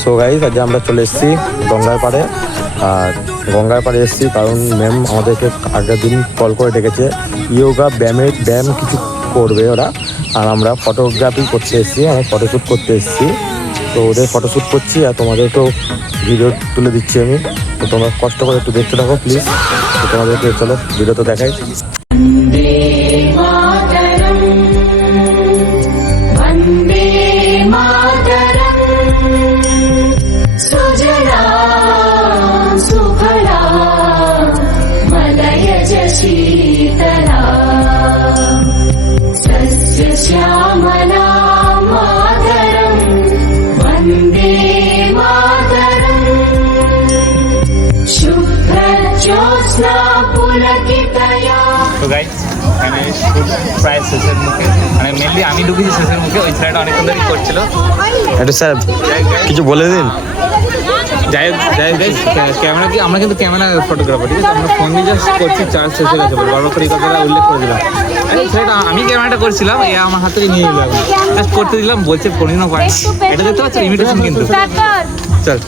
So guys, আজ আমরা চলে এসেছি গঙ্গার পাড়ে। আর গঙ্গার পাড়ে এসেছি কারণ ম্যাম আমাদেরকে আগের দিন কল করে ডেকেছে, ইয়োগা ব্যায়াম কিছু করবে ওরা। আর আমরা ফটোগ্রাফি করতে এসেছি, আমরা ফটোশ্যুট করতে এসেছি। তো ওদের ফটোশ্যুট করছি আর তোমাদেরকেও ভিডিও তুলে দিচ্ছি আমি। তো তোমরা কষ্ট করে একটু দেখতে থাকো প্লিজ। তো তোমাদেরকে চলো ভিডিও তো দেখাই। शीतला सस्य श्यामला मातरं वन्दे मातरं शुभ्रज्योत्स्ना पुलकितया। তো গাইস, এখানে শুট প্রায় শেষের মুখে, মানে মেনলি আমি ঢুকেছি শেষের মুখে। ওই সাইডটা অনেকক্ষণ ধরে করছিল। একটু স্যার কিছু বলে দিন। যাই হোক গাইস, ক্যামেরা কি আমরা কিন্তু ক্যামেরা ফটোগ্রাফার, ঠিক আছে? আমরা ফোন দিয়ে জাস্ট করছি, চার্জ শেষ হয়ে গেছে বলে বারবার করে এই কথাটা উল্লেখ করে দিলাম। সেটা আমি ক্যামেরাটা করছিলাম, এ আমার হাত থেকে নিয়ে নিলাম, জাস্ট করতে দিলাম, বলছে ফোনই না পাই। এটা দেখতে পাচ্ছ ইমিটেশন কিন্তু। চল